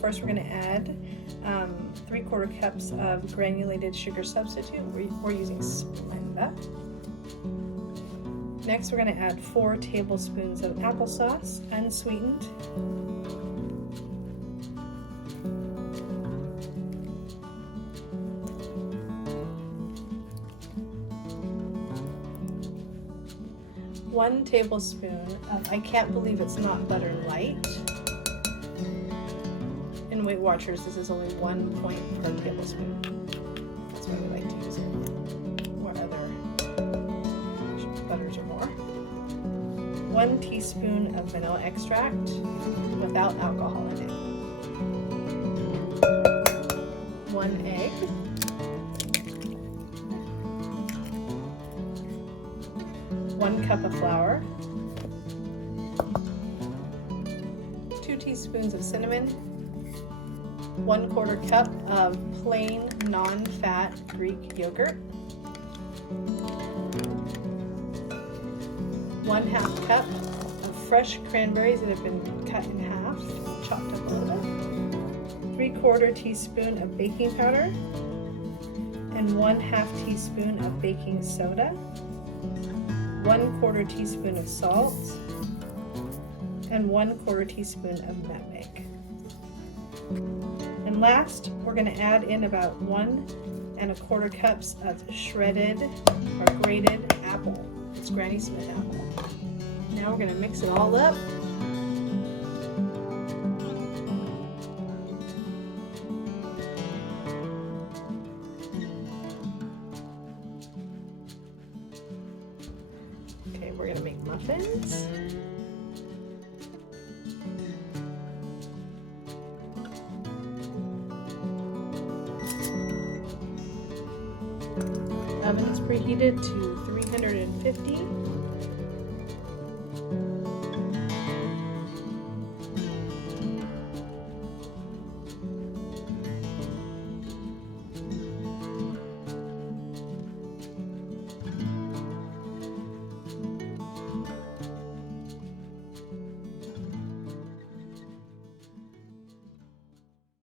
First, we're going to add 3/4 cups of granulated sugar substitute. We're using Splenda. Next, we're going to add 4 tablespoons of applesauce, unsweetened. One tablespoon of, I can't believe it's not Butter Light. In Weight Watchers, this is only 1 point per tablespoon. That's why we like to use it, where other butters are more. 1 teaspoon of vanilla extract without alcohol in it. 1 egg. 1 cup of flour. 2 teaspoons of cinnamon. 1/4 cup of plain non-fat Greek yogurt, 1/2 cup of fresh cranberries that have been cut in half, chopped up a little bit, 3/4 teaspoon of baking powder, and 1/2 teaspoon of baking soda, 1/4 teaspoon of salt, and 1/4 teaspoon of nutmeg. And last, we're going to add in about 1 1/4 cups of shredded or grated apple. It's Granny Smith apple. Now we're going to mix it all up. Okay, we're going to make muffins. Oven is preheated to 350.